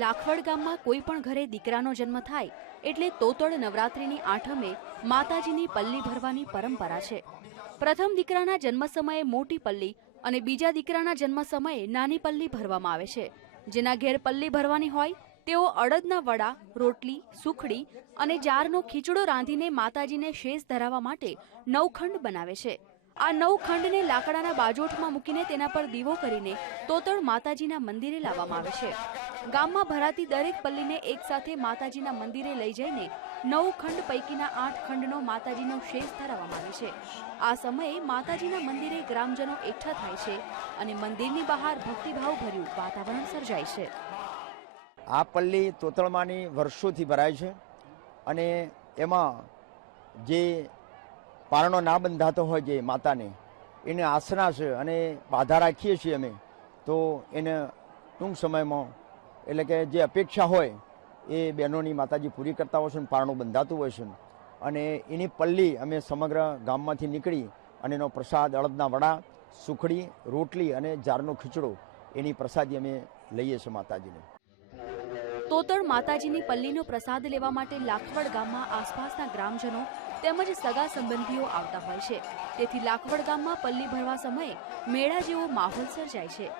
લાખવડ ગામમાં કોઈ પણ ઘરે દીકરાનો જન્મ થાય એટલે તોતળ નવરાત્રિની આઠમે માતાજીની પલ્લી ભરવાની પરંપરા છે. પ્રથમ દીકરાના જન્મ સમયે મોટી પલ્લી અને બીજા દીકરાના જન્મ સમયે નાની પલ્લી ભરવામાં આવે છે. જેના ઘેર પલ્લી ભરવાની હોય, તેઓ અડદના વડા, રોટલી, સુખડી અને જારનો ખીચડો રાંધીને માતાજીને શેષ ધરાવવા માટે નવખંડ બનાવે છે. આ નવ ખંડને લાકડાના બાજોઠમાં મૂકીને તેના પર દીવો કરીને તોતળ માતાજીના મંદિરે લાવવામાં આવે છે. ગામમાં ભરાતી દરેક પલ્લીને એકસાથે માતાજીના મંદિરે લઈ જઈને નવ ખંડ પૈકીના આઠ ખંડનો માતાજીનો શેષ ધરાવવામાં આવે છે. આ સમયે માતાજીના મંદિરે ગ્રામજનો એકઠા થાય છે અને મંદિરની બહાર ભક્તિભાવ ભર્યું વાતાવરણ સર્જાય છે. આ પલ્લી તોતળમાની વર્ષોથી ભરાય છે અને એમાં જે પારણો ના બંધાતો હોય જે માતાને, એને આસના છે અને બાધા રાખીએ છીએ અમે, તો એને ટૂંક સમયમાં, એટલે કે જે અપેક્ષા હોય, એ બહેનોની માતાજી પૂરી કરતા હોય છે ને પારણું બંધાતું હોય છે. અને એની પલ્લી અમે સમગ્ર ગામમાંથી નીકળી અને એનો પ્રસાદ, અડદના વડા, સુખડી, રોટલી અને જારનો ખીચડો એની પ્રસાદી અમે લઈએ છીએ માતાજીને. તોતર માતાજીની પલ્લીનો પ્રસાદ લેવા માટે લાખવડ ગામમાં આસપાસના ગ્રામજનો તેમજ સગા સંબંધીઓ આવતા હોય છે. તેથી લાખવડ ગામમાં પલ્લી ભરવા સમયે મેળા જેવો માહોલ સર્જાય છે.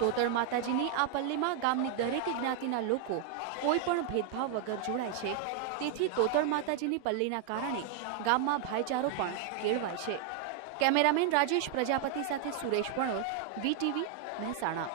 તોતળ માતાજીની આ પલ્લીમાં ગામની દરેક જ્ઞાતિના લોકો કોઈ પણ ભેદભાવ વગર જોડાય છે. તેથી તોતળ માતાજીની પલ્લીના કારણે ગામમાં ભાઈચારો પણ કેળવાય છે. કેમેરામેન રાજેશ પ્રજાપતિ સાથે સુરેશ પણોર વીટીવી મહેસાણા.